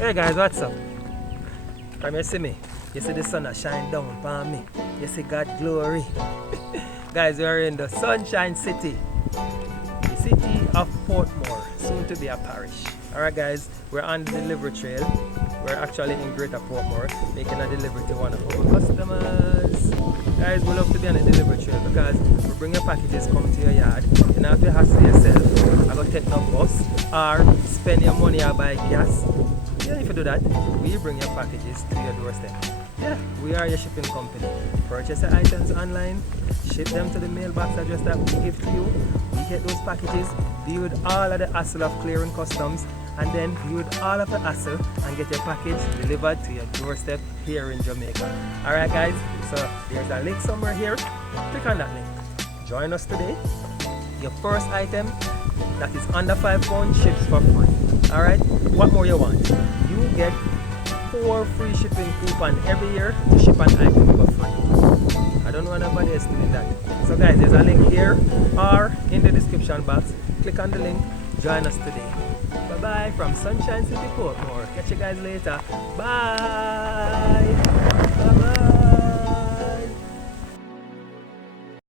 Hey guys, what's up? Come you see me. You see the sun a shine down upon me. You see God glory. Guys, we are in the Sunshine City. The city of Portmore, soon to be a parish. Alright guys, we're on the delivery trail. We're actually in Greater Portmore, making a delivery to one of our customers. Guys, we love to be on the delivery trail because we bring your packages come to your yard. You don't have to hassle yourself. I go take no bus or spend your money or buy gas. Yeah, if you do that, we bring your packages to your doorstep. Yeah, we are your shipping company. Purchase your items online, ship them to the mailbox address that we give to you. We get those packages, deal with all of the hassle of clearing customs, and then deal with all of the hassle and get your package delivered to your doorstep here in Jamaica. Alright guys, so there's a link somewhere here. Click on that link. Join us today. Your first item that is under £5 ships for free. Alright, what more you want? You get 4 free shipping coupons every year to ship an item for free. I don't know anybody else doing that. So guys, there's a link here or in the description box. Click on the link, join us today. Bye bye from Sunshine City Portmore. Catch you guys later. Bye.